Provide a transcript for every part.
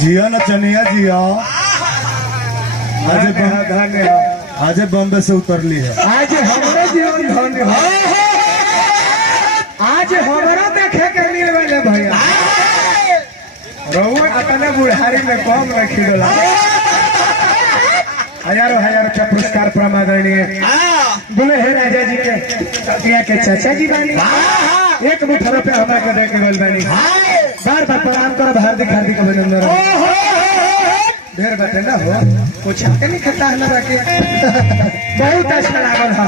जिया न चनिया जिया। आज बॉम्बे से उतरली है। आज हमारा जीवन धन्य है। आज हमारा देखे के मिल वाले भैया रहुआ अपने बुढ़ारी में कम रखी डोला। हजारों हजारों का पुरस्कार प्रमादरणीय बोले हे राजा जी के पिया के चाचा जी बानी। एक मुठ्ठा रुपया हमारे को दे के बोल बानी। बार बार प्रणाम करो, हार्दिक हार्दिक अभिनंदन। ढेर बातें ना हो, कुछ नहीं खाता है ना रखे। बहुत अच्छा लागल है,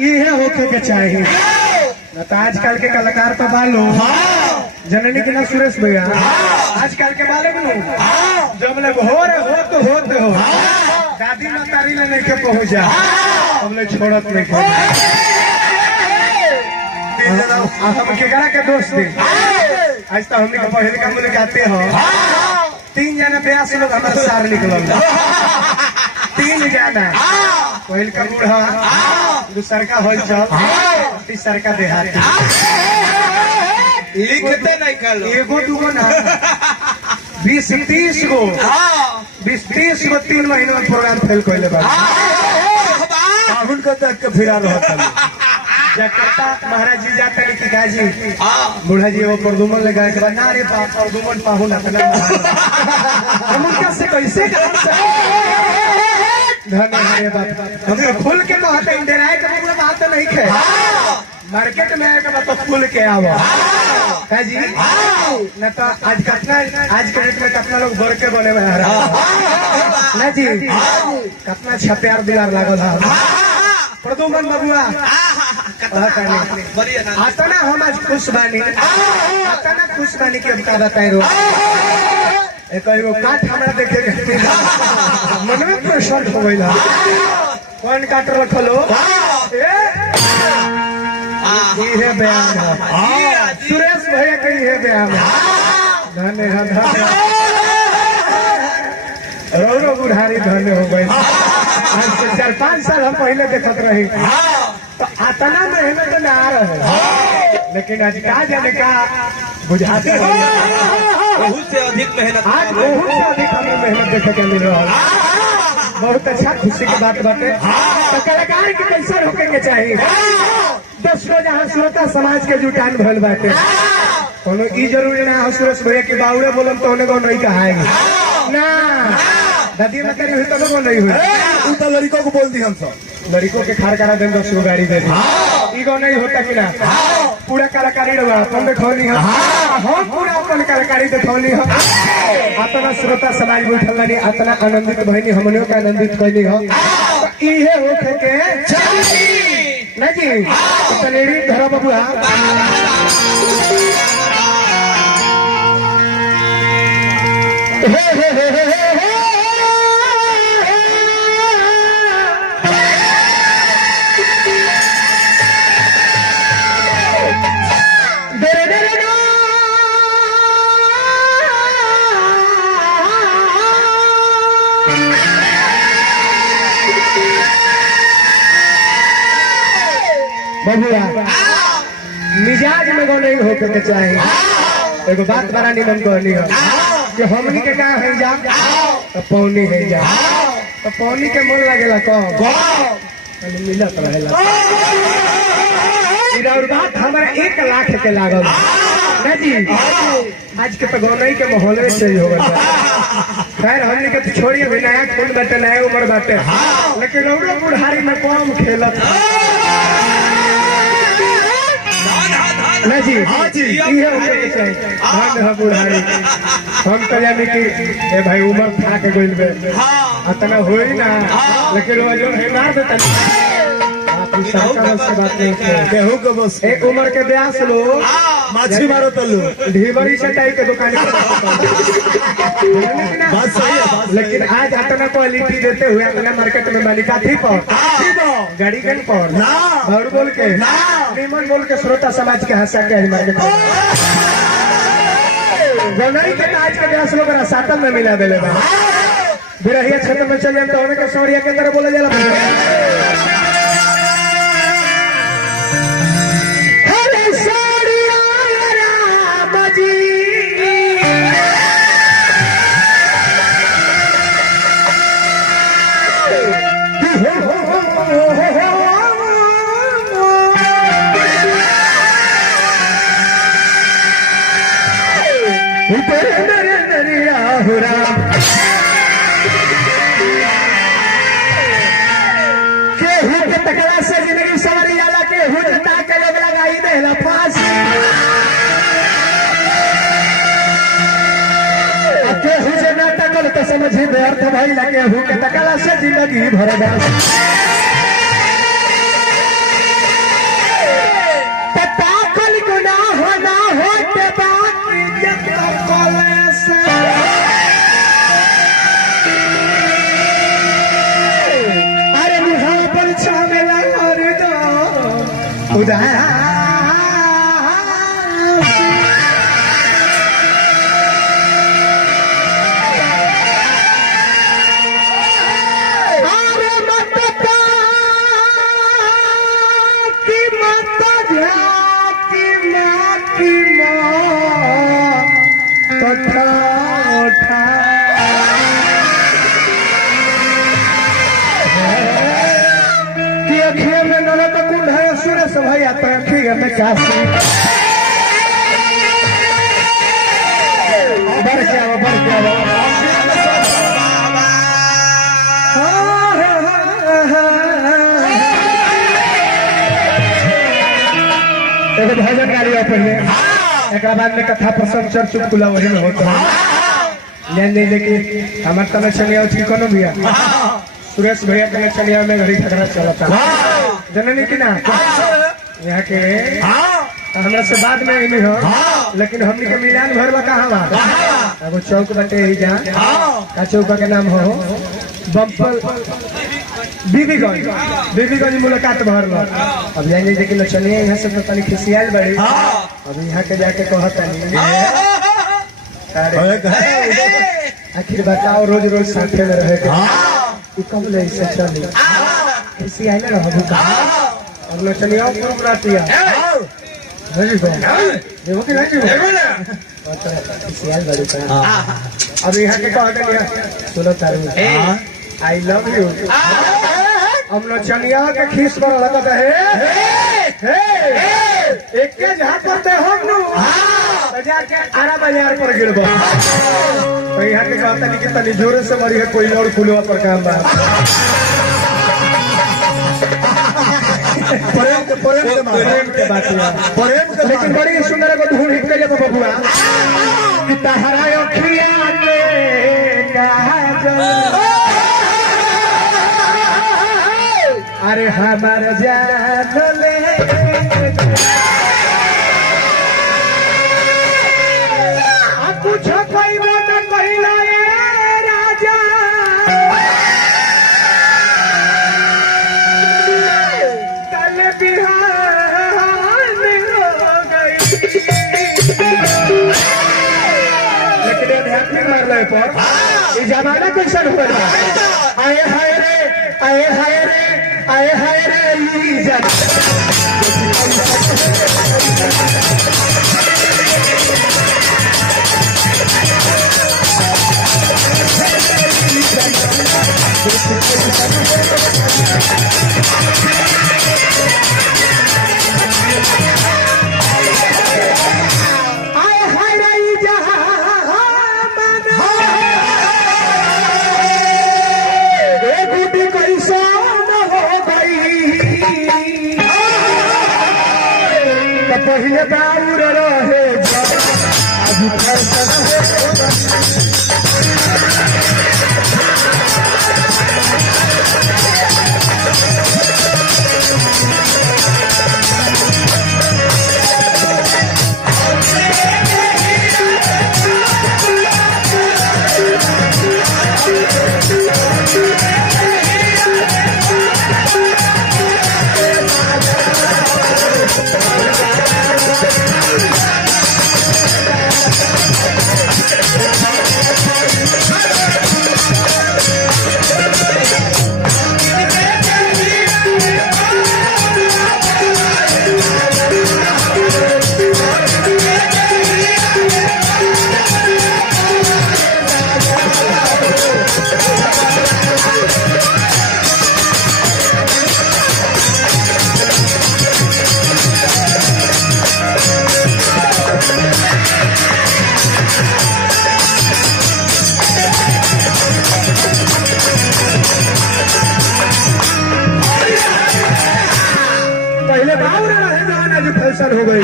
ये होके के चाहिए। न तो आजकल के कलाकार तो बालो जननी की ना सुरेश भैया, आजकल के बाले भी लोग जब लोग हो रहे हो तो होते हो। दादी मातारी ने नहीं के पहुंच जा, हम लोग छोड़त नहीं के। हम केकरा के दोस्त थे, आज तो हमने पहले का मुलाकाते हो। 3 जना ब्यास लोग हमारे सार निकल। 3 जना पहल का बूढ़ा, दूसर का होल चल, तीसर का देहात। लिखते नहीं कल एगो दूगो ना 20-30 गो 20-30 गो 3 महीने में प्रोग्राम फेल कर ले। राहुल को तक के फिरा रहा था। जगता महाराज जी जाते लिखी गाजी बूढ़ा जी वो प्रदुमन लगा के बाद ना रे बाप प्रदुमन पाहु ना हम क्या से कैसे धन्यवाद बात हम फूल के कहते इंडिया के मतलब बात नहीं है। मार्केट में आए के बाद तो फूल के आवो है जी न तो आज कितना आज के डेट में कितना लोग बर के बने में आ रहा ना जी कितना छप्यार दुलार लागल है प्रदुमन बबुआ। आता ना हम आज खुश बानी, आता ना खुश बानी की अब का बताए रो एक काट हमारा देखे मन में प्रसन्न हो गई। कौन काट रखलो ये बयान सुरेश भैया का ये बयान। धन्यवाद रो बुढ़ारी धन्य हो गई। आज से 4-5 साल हम पहले देखत रही तो आतना मेहनत ना आ रहे, लेकिन आज का जाने का बुझाते बहुत से अधिक मेहनत। आज बहुत से अधिक हमें मेहनत देखे के मिल रहा है। बहुत अच्छा खुशी की बात बातें। तो कलाकार के कैसा रोकेंगे चाहिए 10 रोज यहाँ श्रोता समाज के जुटान भल बाटे। कोनो ई जरूरी ना हो सुरेश भैया की बाउरे बोलम तो उन्हें को नहीं कहाएंगे ना। दादी में करी हुई तो लोगों नहीं हुई। तू तो लड़कों को बोल दी हम सब लड़कों के खार करा देंगे 10 गाड़ी दे दी। ईगो नहीं होता कि ना पूरा कलाकारी रहा तुम देखौनी है। हम पूरा अपन कलाकारी देखौनी है। अपना श्रोता समाज बैठल नहीं अपना आनंदित बहनी हमने का आनंदित कैली हो इहे होखे के ना जी। तनेरी धरा बबुआ बबुआ मिजाज में गो नहीं होके के चाहिए। एगो बात बड़ा निमन कहनी है कि हमनी के कहा है जा तो पौनी है जा तो पौनी के मन लगेला कम मिलत रहेला। और बात हमारा 1 लाख के लागल ना जी। आज के तो गौनई के माहौल में चेंज हो गया। खैर हमने के तो छोड़िए भी नया खून बाटे नया उम्र बाटे, लेकिन औरो बुढ़ारी में कम खेलत ना जी। बुढ़ारी हम तो जानी कि भाई उम्र था के गोल में अतना हो ना, लेकिन वो जो है मार देता केहू के बस एक उम्र के ब्यास लो माछी मारो तल्लू ढीबरी चटाई के दुकान बात सही है। लेकिन आज इतना क्वालिटी देते हुए अपने मार्केट में मालिका थी पर गाड़ी गन पर और बोल के निमन बोल के श्रोता समाज के हंसा के मार्केट में गनई के आज के ब्यास लोग सातन में मिला देले बिरहिया क्षेत्र में चल जाए तो उन्हें सौरिया के तरह बोला जाला। समझी व्यर्थ भाई लगे हूँ के तकला से जिंदगी भर डाल ताकल गुनाह ना होते बाकी जब कॉलेज अरे मुहा पर छामेला और दो उदार भैया तो में काशी बढ़ क्या भजन गाड़ी पहले एक बाद में कथा प्रसंग चर चुटकुला वही में होता है लेकिन हमारे कनेक्शन ठीक न भैया सुरेश भैया कनेक्शन में घड़ी खतरा चलता जननी की ना यहाँ के हमरा से बाद में नहीं हो लेकिन हमने के मिलान भर बा कहाँ बा एगो चौक बटे ही जा का चौक के नाम हो बम्पल बीबीगंज मुलाकात भर लो अब जाएंगे लेकिन चलिए यहाँ से तो तनी खिसियाल बड़ी अब यहाँ के जाके कहता नहीं आखिर बताओ रोज रोज साथे में रहे कम ले से चली खिसियाल रहो अब लोग चलिए बुलातिया देखो कि नहीं अब यहाँ के कहते सुनो तारू आई लव यू हम लोग चनिया के खीस पर लगता है एक के जहाँ पर हम जाके आरा बाजार पर गिरबो तो यहाँ के कहता नहीं कि तनी जोरे से मरी है कोई और खुलवा पर काम बा प्रेम के बात लेकिन बड़ी सुंदर को धूल हिट के बबुआ कि तहरा अखिया के अरे हमार जान ले कुछ कोई बात कहला राजा कल बिहान हो गई लेकिन ध्यान मार रहे पर जमाना कैसा हुआ आए हाय रे आए हाय रे आए हाय रे पहले बाउर रहे आज फैशन हो गई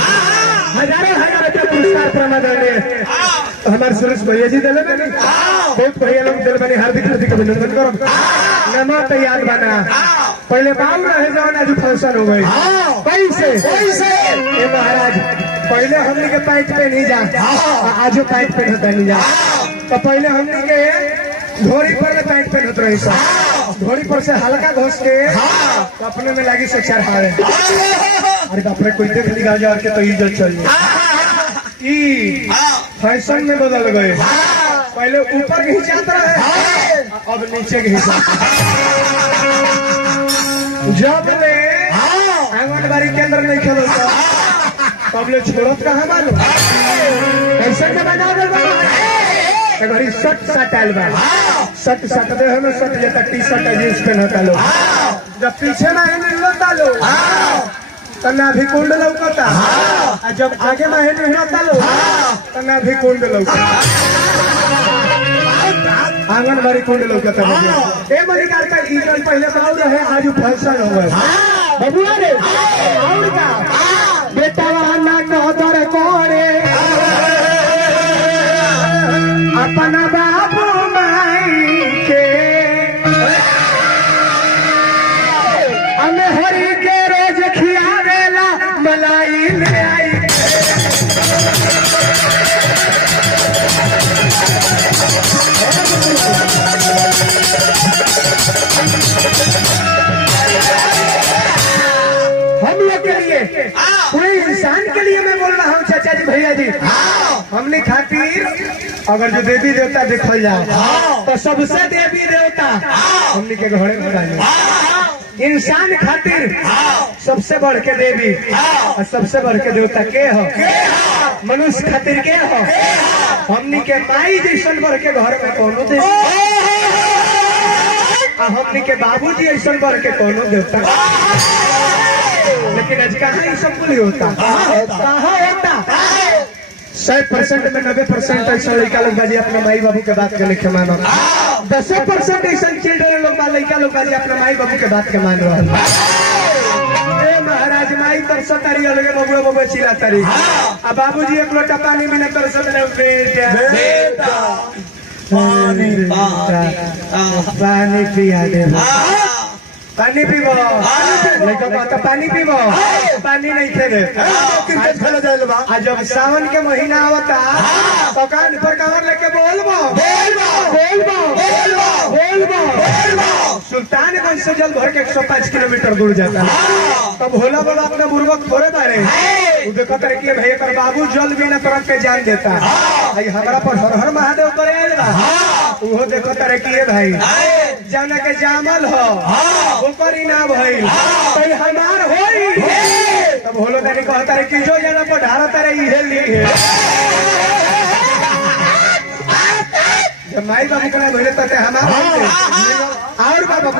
हजारों हजार रुपया पुरस्कार प्रमाण हमारे सुरेश भैया जी दिले बनी बहुत भैया लोग दिले बनी हार्दिक हार्दिक अभिनंदन करो नमा तो याद बना पहले बाबू रहे जवान आज फंक्शन हो गई पैसे ये महाराज पहले हमने के पैंट पे नहीं जा आज पैंट पे नहीं जा तो पहले हमने के घोड़ी पर पैंट पे होते रही सब घोड़ी पर से हल्का घोष के तो अपने में लगी से चढ़ावे अरे बाप रे कोई देख लिया जा के तो इज्जत चाहिए फैशन में बदल गए पहले ऊपर के हिसाब रहे अब नीचे के हिसाब जब ले आंगनबाड़ी केंद्र नहीं खेलता तब ले छोड़त कहाँ मालूम फैशन में बना दे घड़ी शर्ट सटाइल बा शर्ट सटते हमें शर्ट जैसा टी शर्ट जींस पहनता लो जब पीछे में लोता लो तना भी कुंड लौकता जब आगे में हिलता लो तना भी कुंड लौकता आंगनबाड़ी कुंड लौकता ए मनिकार का इजन पहले बाऊ रहे आज फैशन हो गए बबुआ रे और का बेटा ना कहतर कोरे अपना बाबू माई के हमें हरी के रोज खियावेला मलाई ले आई हम लोग के लिए पूरे इंसान के लिए मैं बोल रहा हूँ चाचा जी भैया जी हमने खातिर अगर जो देवी देवता देखल जाओ तो सबसे देवी देवता हमने के घरे में इंसान खातिर सबसे बढ़ के देवी और सबसे बढ़ के देवता के हो मनुष्य खातिर के हो हमने के माई जैसन बढ़ के घर में कोनो देवी हमने के बाबूजी ऐसा बढ़ के कोनो देवता लेकिन आज कहाँ ये सब नहीं होता कहाँ होता 100% में 90% ऐसा लड़का लोग बाजी अपने माई बाबू के बात के लिखे मानो 10% ऐसा चिल्ड्रन लोग लड़का लोग बाजी अपने माई बाबू के बात के मान रहा महाराज माई तरसा तारी अलगे बबुआ बबुआ चिल्ला तारी अब बाबूजी एक लोटा पानी में न तरसा बेटा पानी पिया दे पानी पीबो लड़का कहता पानी पीबो पानी नहीं खेले क्रिकेट खेला जाए आज जब सावन के महीना आवता तो कान पर कवर लेके बोलबो सुल्तानगंज से जल भर के 105 किलोमीटर दूर जाता तब भोला बोला अपने बुर्बक थोड़े बारे देखो तरह की भैया कर बाबू जल बिना तुरंत पे जान देता हमारा पर हर हर महादेव करे वो देखो तरह की भाई जाना के जामल हो ऊपर ना भइल तो हमार होई तब होलो तनी कहता रे कि जो जाना पर ढारता रे इहे ली है जब माई बाबू के भइले त हमार और बाबू